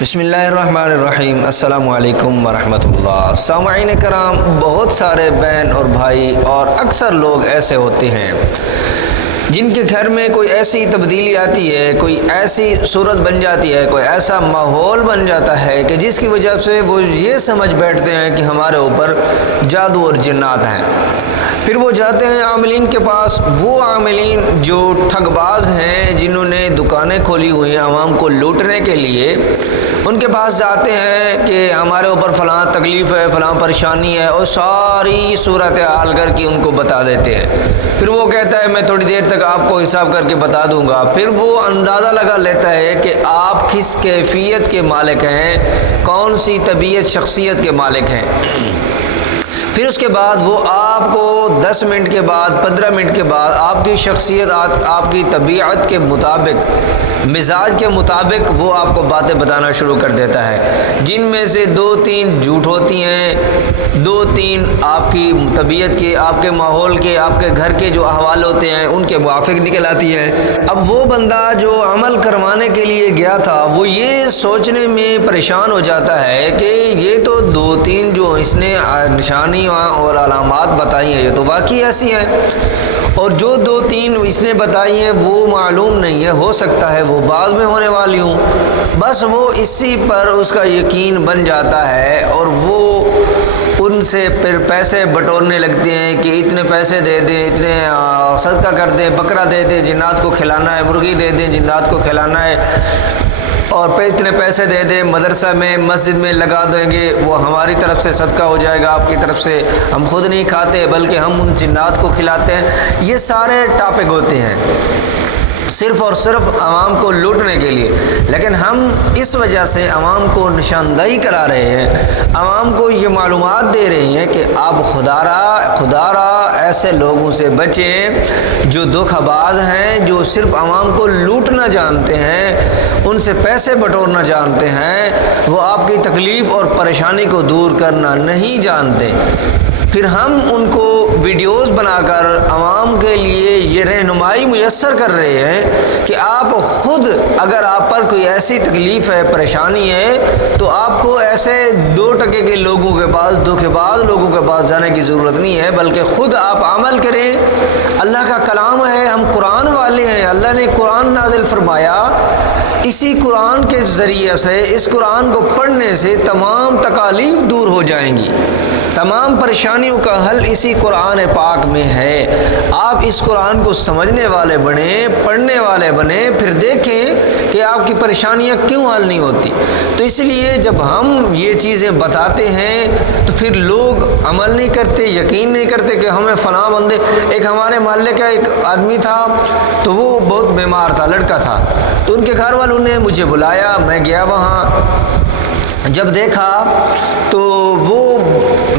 بسم اللہ الرحمن الرحیم۔ السلام علیکم ورحمۃ اللہ۔ سامعین کرام، بہت سارے بہن اور بھائی اور اکثر لوگ ایسے ہوتے ہیں جن کے گھر میں کوئی ایسی تبدیلی آتی ہے، کوئی ایسی صورت بن جاتی ہے، کوئی ایسا ماحول بن جاتا ہے کہ جس کی وجہ سے وہ یہ سمجھ بیٹھتے ہیں کہ ہمارے اوپر جادو اور جنات ہیں۔ پھر وہ جاتے ہیں عاملین کے پاس، وہ عاملین جو ٹھگ باز ہیں، جنہوں نے دکانیں کھولی ہوئی ہیں عوام کو لوٹنے کے لیے، ان کے پاس جاتے ہیں کہ ہمارے اوپر فلاں تکلیف ہے، فلاں پریشانی ہے، اور ساری صورت حال کر کے ان کو بتا دیتے ہیں۔ پھر وہ کہتا ہے میں تھوڑی دیر تک آپ کو حساب کر کے بتا دوں گا۔ پھر وہ اندازہ لگا لیتا ہے کہ آپ کس کیفیت کے مالک ہیں، کون سی طبیعت شخصیت کے مالک ہیں۔ پھر اس کے بعد وہ آپ کو 10 منٹ کے بعد، 15 منٹ کے بعد آپ کی شخصیت، آپ کی طبیعت کے مطابق، مزاج کے مطابق وہ آپ کو باتیں بتانا شروع کر دیتا ہے، جن میں سے 2-3 جھوٹ ہوتی ہیں، 2-3 آپ کی طبیعت کے، آپ کے ماحول کے، آپ کے گھر کے جو احوال ہوتے ہیں ان کے موافق نکل آتی ہے۔ اب وہ بندہ جو عمل کروانے کے لیے گیا تھا، وہ یہ سوچنے میں پریشان ہو جاتا ہے کہ یہ تو 2-3 جو اس نے نشانی اور علامات بتائی ہیں یہ تو واقعی ایسی ہیں، اور جو 2-3 اس نے بتائی ہیں وہ معلوم نہیں ہے، ہو سکتا ہے وہ بعد میں ہونے والی ہوں۔ بس وہ اسی پر اس کا یقین بن جاتا ہے، اور وہ ان سے پھر پیسے بٹورنے لگتے ہیں کہ اتنے پیسے دے دیں، اتنے صدقہ کر دیں، بکرا دے دیں، جنات کو کھلانا ہے، مرغی دے دیں، جنات کو کھلانا ہے، اور پھر اتنے پیسے دے دیں، مدرسہ میں، مسجد میں لگا دیں گے، وہ ہماری طرف سے صدقہ ہو جائے گا، آپ کی طرف سے، ہم خود نہیں کھاتے بلکہ ہم ان جنات کو کھلاتے ہیں۔ یہ سارے ٹاپک ہوتے ہیں صرف اور صرف عوام کو لوٹنے کے لیے، لیکن ہم اس وجہ سے عوام کو نشاندہی کرا رہے ہیں، عوام کو یہ معلومات دے رہے ہیں کہ آپ خدا را ایسے لوگوں سے بچیں جو دھوکہ باز ہیں، جو صرف عوام کو لوٹنا جانتے ہیں، ان سے پیسے بٹورنا جانتے ہیں، وہ آپ کی تکلیف اور پریشانی کو دور کرنا نہیں جانتے۔ پھر ہم ان کو ویڈیوز بنا کر عوام کے لیے یہ رہنمائی میسر کر رہے ہیں کہ آپ خود اگر آپ پر کوئی ایسی تکلیف ہے، پریشانی ہے، تو آپ کو ایسے 2% کے لوگوں کے پاس، دھوکے باز لوگوں کے پاس جانے کی ضرورت نہیں ہے، بلکہ خود آپ عمل کریں۔ اللہ کا کلام ہے، ہم قرآن والے ہیں، اللہ نے قرآن نازل فرمایا، اسی قرآن کے ذریعے سے، اس قرآن کو پڑھنے سے تمام تکالیف دور ہو جائیں گی، تمام پریشانیوں کا حل اسی قرآن پاک میں ہے۔ آپ اس قرآن کو سمجھنے والے بنیں، پڑھنے والے بنیں، پھر دیکھیں کہ آپ کی پریشانیاں کیوں حل نہیں ہوتی۔ تو اس لیے جب ہم یہ چیزیں بتاتے ہیں تو پھر لوگ عمل نہیں کرتے، یقین نہیں کرتے کہ ہمیں فلاں بندے، ایک ہمارے محلے کا ایک آدمی تھا، تو وہ بہت بیمار تھا، لڑکا تھا، تو ان کے گھر والوں نے مجھے بلایا، میں گیا وہاں، جب دیکھا تو وہ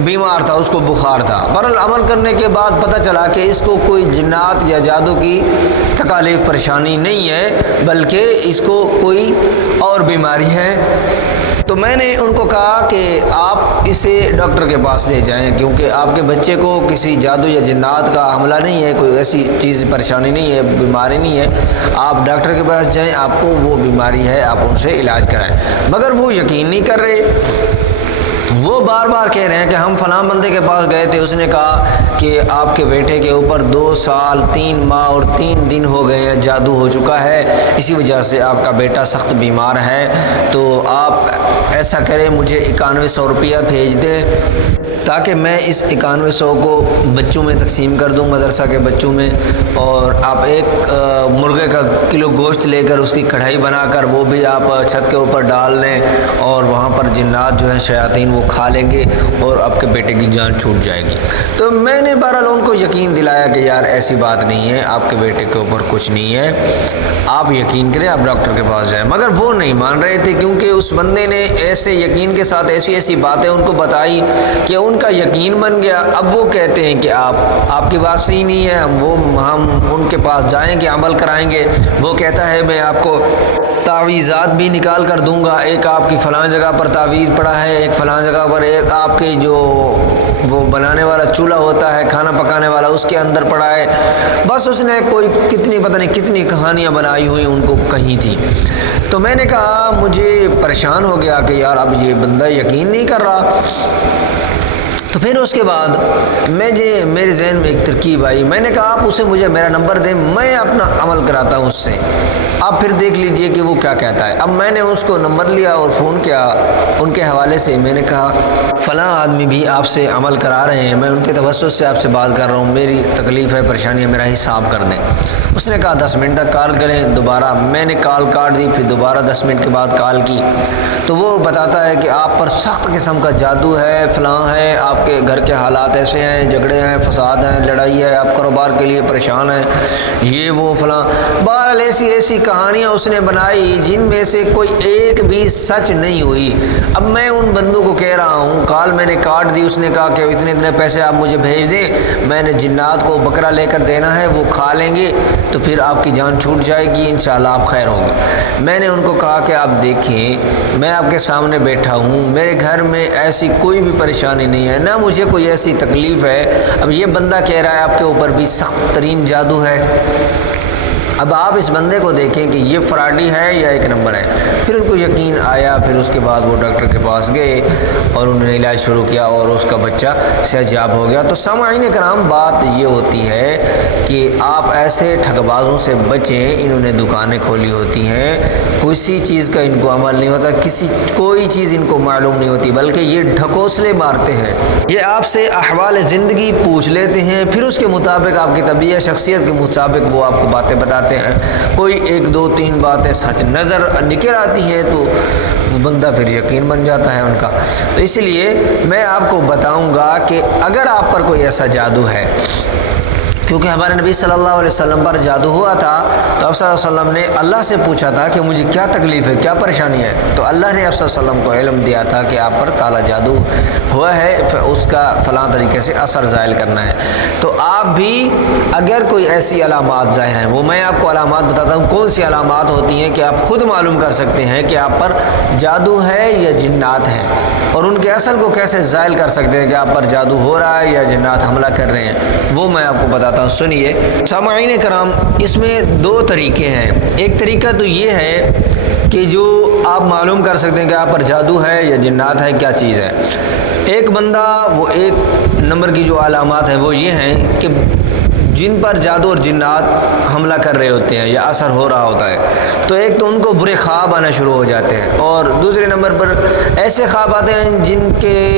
بیمار تھا، اس کو بخار تھا۔ بہرحال عمل کرنے کے بعد پتہ چلا کہ اس کو کوئی جنات یا جادو کی تکالیف پریشانی نہیں ہے، بلکہ اس کو کوئی اور بیماری ہے۔ تو میں نے ان کو کہا کہ آپ اسے ڈاکٹر کے پاس لے جائیں، کیونکہ آپ کے بچے کو کسی جادو یا جنات کا حملہ نہیں ہے، کوئی ایسی چیز پریشانی نہیں ہے، بیماری نہیں ہے، آپ ڈاکٹر کے پاس جائیں، آپ کو وہ بیماری ہے، آپ ان سے علاج کرائیں۔ مگر وہ یقین نہیں کر رہے، وہ بار بار کہہ رہے ہیں کہ ہم فلاں بندے کے پاس گئے تھے، اس نے کہا کہ آپ کے بیٹے کے اوپر 2 سال 3 ماہ اور 3 دن ہو گئے ہیں، جادو ہو چکا ہے، اسی وجہ سے آپ کا بیٹا سخت بیمار ہے، تو آپ ایسا کریں، مجھے 9100 روپیہ بھیج دیں تاکہ میں اس 9100 کو بچوں میں تقسیم کر دوں، مدرسہ کے بچوں میں، اور آپ ایک مرغے کا کلو گوشت لے کر اس کی کڑھائی بنا کر وہ بھی آپ چھت کے اوپر ڈال دیں، اور وہاں پر جنات جو ہیں شیاطین وہ کھا لیں گے اور آپ کے بیٹے کی جان چھوٹ جائے گی۔ تو میں نے بہرحال ان کو یقین دلایا کہ یار ایسی بات نہیں ہے، آپ کے بیٹے کے اوپر کچھ نہیں ہے، آپ یقین کریں، آپ ڈاکٹر کے پاس جائیں۔ مگر وہ نہیں مان رہے تھے، کیونکہ اس بندے نے ایسے یقین کے ساتھ ایسی باتیں ان کو بتائی کہ ان کا یقین بن گیا۔ اب وہ کہتے ہیں کہ آپ کی بات صحیح نہیں ہے، ہم ان کے پاس جائیں گے، عمل کرائیں گے۔ وہ کہتا ہے میں آپ کو تعویذات بھی نکال کر دوں گا، ایک آپ کی فلاں جگہ پر تعویذ پڑا ہے، ایک فلاں جگہ پر، ایک آپ کے جو وہ بنانے والا چولہا ہوتا ہے، کھانا پکانے والا، اس کے اندر پڑا ہے۔ بس اس نے کوئی پتہ نہیں کتنی کہانیاں بنائی ہوئی ان کو کہیں تھی۔ تو میں نے کہا، مجھے پریشان ہو گیا کہ یار اب یہ بندہ یقین نہیں کر رہا۔ تو پھر اس کے بعد میرے ذہن میں ایک ترکیب آئی۔ میں نے کہا آپ اسے مجھے میرا نمبر دیں، میں اپنا عمل کراتا ہوں اس سے، آپ پھر دیکھ لیجئے کہ وہ کیا کہتا ہے۔ اب میں نے اس کو نمبر لیا اور فون کیا ان کے حوالے سے۔ میں نے کہا فلاں آدمی بھی آپ سے عمل کرا رہے ہیں، میں ان کے توسط سے آپ سے بات کر رہا ہوں، میری تکلیف ہے، پریشانی ہے، میرا حساب کر دیں۔ اس نے کہا 10 منٹ تک کال کریں دوبارہ۔ میں نے کال کاٹ دی، پھر دوبارہ 10 منٹ کے بعد کال کی تو وہ بتاتا ہے کہ آپ پر سخت قسم کا جادو ہے، فلاں ہے، آپ کے گھر کے حالات ایسے ہیں، جھگڑے ہیں، فساد ہیں، لڑائی ہے، آپ کاروبار کے لیے پریشان ہیں، یہ وہ فلاں۔ بہرحال ایسی کہانیاں اس نے بنائی جن میں سے کوئی ایک بھی سچ نہیں ہوئی۔ اب میں ان بندوں کو کہہ رہا ہوں، کال میں نے کاٹ دی۔ اس نے کہا کہ اتنے پیسے آپ مجھے بھیج دیں، میں نے جنات کو بکرا لے کر دینا ہے، وہ کھا لیں گے تو پھر آپ کی جان چھوٹ جائے گی، انشاءاللہ آپ خیر ہوں گے۔ میں نے ان کو کہا کہ آپ دیکھیں، میں آپ کے سامنے بیٹھا ہوں، میرے گھر میں ایسی کوئی بھی پریشانی نہیں ہے، نہ مجھے کوئی ایسی تکلیف ہے۔ اب یہ بندہ کہہ رہا ہے آپ کے اوپر بھی سخت ترین جادو ہے۔ اب آپ اس بندے کو دیکھیں کہ یہ فراڈی ہے یا ایک نمبر ہے۔ پھر ان کو یقین آیا، پھر اس کے بعد وہ ڈاکٹر کے پاس گئے اور انہوں نے علاج شروع کیا اور اس کا بچہ صحت یاب ہو گیا۔ تو سامعین کرام، بات یہ ہوتی ہے کہ آپ ایسے ٹھگ بازوں سے بچیں۔ انہوں نے دکانیں کھولی ہوتی ہیں، کسی چیز کا ان کو عمل نہیں ہوتا، کوئی چیز ان کو معلوم نہیں ہوتی، بلکہ یہ ڈھکوسلے مارتے ہیں۔ یہ آپ سے احوال زندگی پوچھ لیتے ہیں، پھر اس کے مطابق آپ کی طبیعت شخصیت کے مطابق وہ آپ کو باتیں بتاتے ہیں۔ کوئی 1 2 3 باتیں سچ نظر نکل آتی ہیں تو وہ بندہ پھر یقین بن جاتا ہے ان کا۔ تو اس لیے میں آپ کو بتاؤں گا کہ اگر آپ پر کوئی ایسا جادو ہے، کیونکہ ہمارے نبی صلی اللہ علیہ وسلم پر جادو ہوا تھا تو آپ صلی اللہ علیہ وسلم نے اللہ سے پوچھا تھا کہ مجھے کیا تکلیف ہے، کیا پریشانی ہے، تو اللہ نے آپ صلی اللہ علیہ وسلم کو علم دیا تھا کہ آپ پر کالا جادو ہوا ہے، اس کا فلاں طریقے سے اثر زائل کرنا ہے۔ تو آپ بھی اگر کوئی ایسی علامات ظاہر ہیں، وہ میں آپ کو علامات بتاتا ہوں کون سی علامات ہوتی ہیں کہ آپ خود معلوم کر سکتے ہیں کہ آپ پر جادو ہے یا جنات ہیں، اور ان کے اثر کو کیسے زائل کر سکتے ہیں کہ آپ پر جادو ہو رہا ہے یا جنات حملہ کر رہے ہیں، وہ میں آپ کو بتاتا ہوں۔ سنیے سامعین کرام، اس میں 2 طریقے ہیں۔ ایک طریقہ تو یہ ہے کہ جو آپ معلوم کر سکتے ہیں کہ آپ پر جادو ہے یا جنات ہے، کیا چیز ہے۔ ایک بندہ، وہ 1 نمبر کی جو علامات ہیں وہ یہ ہیں کہ جن پر جادو اور جنات حملہ کر رہے ہوتے ہیں یا اثر ہو رہا ہوتا ہے، تو ایک تو ان کو برے خواب آنا شروع ہو جاتے ہیں، اور دوسرے نمبر پر ایسے خواب آتے ہیں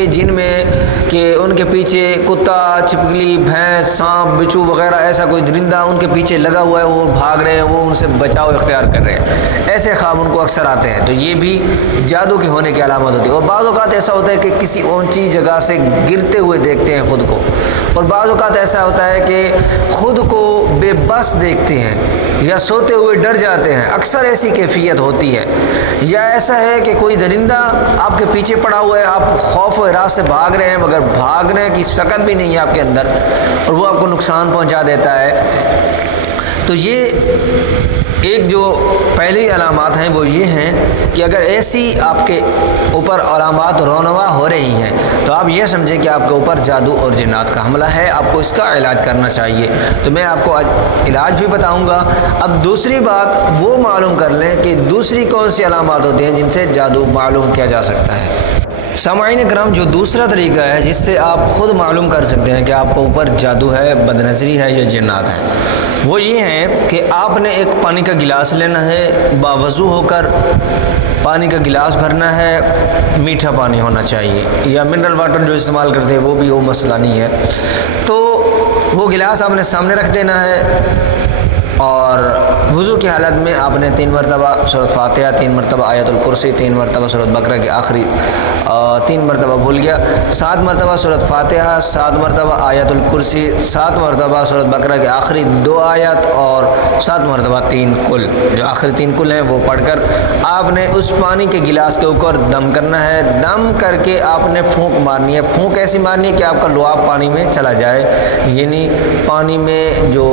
جن میں کہ ان کے پیچھے کتا، چھپکلی، بھینس، سانپ، بچھو وغیرہ ایسا کوئی درندہ ان کے پیچھے لگا ہوا ہے، وہ بھاگ رہے ہیں، وہ ان سے بچاؤ اختیار کر رہے ہیں۔ ایسے خواب ان کو اکثر آتے ہیں، تو یہ بھی جادو کے ہونے کی علامت ہوتی ہے۔ اور بعض اوقات ایسا ہوتا ہے کہ کسی اونچی جگہ سے گرتے ہوئے دیکھتے ہیں خود کو، اور بعض اوقات ایسا ہوتا ہے کہ خود کو بے بس دیکھتے ہیں یا سوتے ہوئے ڈر جاتے ہیں، اکثر ایسی کیفیت ہوتی ہے۔ یا ایسا ہے کہ کوئی درندہ آپ کے پیچھے پڑا ہوا ہے، آپ خوف و ہراس سے بھاگ رہے ہیں مگر بھاگنے کی سکت بھی نہیں ہے آپ کے اندر، اور وہ آپ کو نقصان پہنچا دیتا ہے۔ تو یہ ایک جو پہلی علامات ہیں وہ یہ ہیں کہ اگر ایسی آپ کے اوپر علامات رونما ہو رہی ہیں تو آپ یہ سمجھیں کہ آپ کے اوپر جادو اور جنات کا حملہ ہے، آپ کو اس کا علاج کرنا چاہیے۔ تو میں آپ کو آج علاج بھی بتاؤں گا۔ اب دوسری بات وہ معلوم کر لیں کہ دوسری کون سی علامات ہوتی ہیں جن سے جادو معلوم کیا جا سکتا ہے۔ سامعین کرام، جو دوسرا طریقہ ہے جس سے آپ خود معلوم کر سکتے ہیں کہ آپ کے اوپر جادو ہے، بد نظری ہے یا جنات ہے، وہ یہ ہے کہ آپ نے ایک پانی کا گلاس لینا ہے، باوضو ہو کر پانی کا گلاس بھرنا ہے، میٹھا پانی ہونا چاہیے، یا منرل واٹر جو استعمال کرتے ہیں وہ بھی وہ مسئلہ نہیں ہے۔ تو وہ گلاس آپ نے سامنے رکھ دینا ہے، اور وضو کی حالت میں آپ نے 3 مرتبہ سورۃ فاتحہ، 3 مرتبہ آیت الکرسی، 3 مرتبہ سورۃ بقرہ کے آخری 3 مرتبہ بھول گیا، 7 مرتبہ سورۃ فاتحہ، 7 مرتبہ آیت الکرسی، 7 مرتبہ سورۃ بقرہ کے آخری 2 آیت، اور 7 مرتبہ 3 کل، جو آخری 3 کل ہیں وہ پڑھ کر آپ نے اس پانی کے گلاس کے اوپر دم کرنا ہے۔ دم کر کے آپ نے پھونک مارنی ہے۔ پھونک ایسی مارنی ہے کہ آپ کا لعاب پانی میں چلا جائے، یعنی پانی میں جو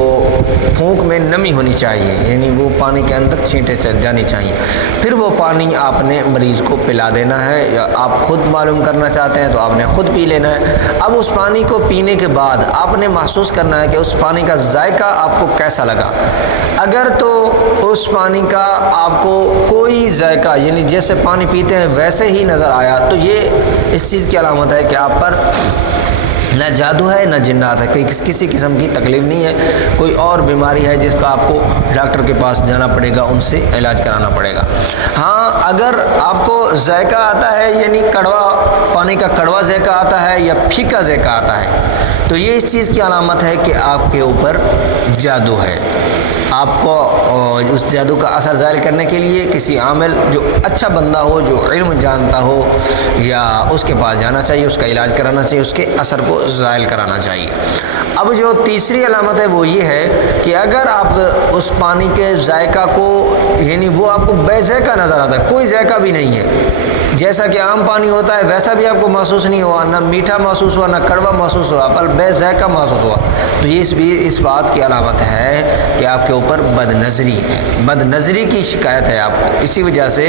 پھونک میں نمی ہونی چاہیے، یعنی وہ پانی کے اندر چھینٹیں چل جانی چاہیے۔ پھر وہ پانی آپ نے مریض کو پلا دینا ہے، یا آپ خود معلوم کرنا چاہتے ہیں تو آپ نے خود پی لینا ہے۔ اب اس پانی کو پینے کے بعد آپ نے محسوس کرنا ہے کہ اس پانی کا ذائقہ آپ کو کیسا لگا۔ اگر تو اس پانی کا آپ کو کوئی ذائقہ، یعنی جیسے پانی پیتے ہیں ویسے ہی نظر آیا، تو یہ اس چیز کی علامت ہے کہ آپ پر نہ جادو ہے نہ جنات ہے، کسی قسم کی تکلیف نہیں ہے، کوئی اور بیماری ہے جس کا آپ کو ڈاکٹر کے پاس جانا پڑے گا، ان سے علاج کرانا پڑے گا۔ ہاں اگر آپ کو ذائقہ آتا ہے، یعنی کڑوا پانی کا کڑوا ذائقہ آتا ہے یا پھیکا ذائقہ آتا ہے، تو یہ اس چیز کی علامت ہے کہ آپ کے اوپر جادو ہے۔ آپ کو اس جادو کا اثر زائل کرنے کے لیے کسی عامل جو اچھا بندہ ہو، جو علم جانتا ہو، یا اس کے پاس جانا چاہیے، اس کا علاج کرانا چاہیے، اس کے اثر کو زائل کرانا چاہیے۔ اب جو تیسری علامت ہے وہ یہ ہے کہ اگر آپ اس پانی کے ذائقہ کو، یعنی وہ آپ کو بے ذائقہ نظر آتا ہے، کوئی ذائقہ بھی نہیں ہے، جیسا کہ عام پانی ہوتا ہے ویسا بھی آپ کو محسوس نہیں ہوا، نہ میٹھا محسوس ہوا، نہ کڑوا محسوس ہوا، پر بے ذائقہ محسوس ہوا، تو یہ اس بات کی علامت ہے کہ آپ کے اوپر بد نظری ہے، بد نظری کی شکایت ہے آپ کو، اسی وجہ سے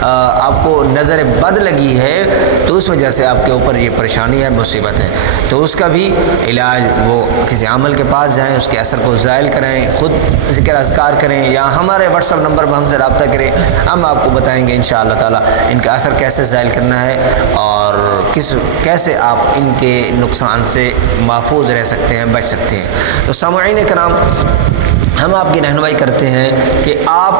آپ کو نظر بد لگی ہے، تو اس وجہ سے آپ کے اوپر یہ پریشانی ہے، مصیبت ہے، تو اس کا بھی علاج وہ کسی عامل کے پاس جائیں، اس کے اثر کو زائل کریں، خود ذکر اذکار کریں، یا ہمارے واٹس ایپ نمبر پر ہم سے رابطہ کریں، ہم آپ کو بتائیں گے انشاءاللہ تعالیٰ ان کا اثر کیسے زائل کرنا ہے، اور کیسے آپ ان کے نقصان سے محفوظ رہ سکتے ہیں، بچ سکتے ہیں۔ تو سامعین کرام، ہم آپ کی رہنمائی کرتے ہیں کہ آپ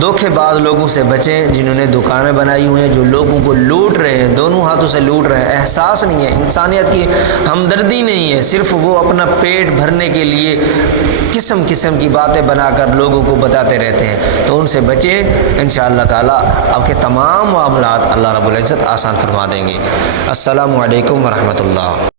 دھوکے باز لوگوں سے بچیں، جنہوں نے دکانیں بنائی ہوئی ہیں، جو لوگوں کو لوٹ رہے ہیں، دونوں ہاتھوں سے لوٹ رہے ہیں، احساس نہیں ہے، انسانیت کی ہمدردی نہیں ہے، صرف وہ اپنا پیٹ بھرنے کے لیے قسم قسم کی باتیں بنا کر لوگوں کو بتاتے رہتے ہیں، تو ان سے بچیں، انشاءاللہ تعالیٰ آپ کے تمام معاملات اللہ رب العزت آسان فرما دیں گے۔ السلام علیکم ورحمۃ اللہ۔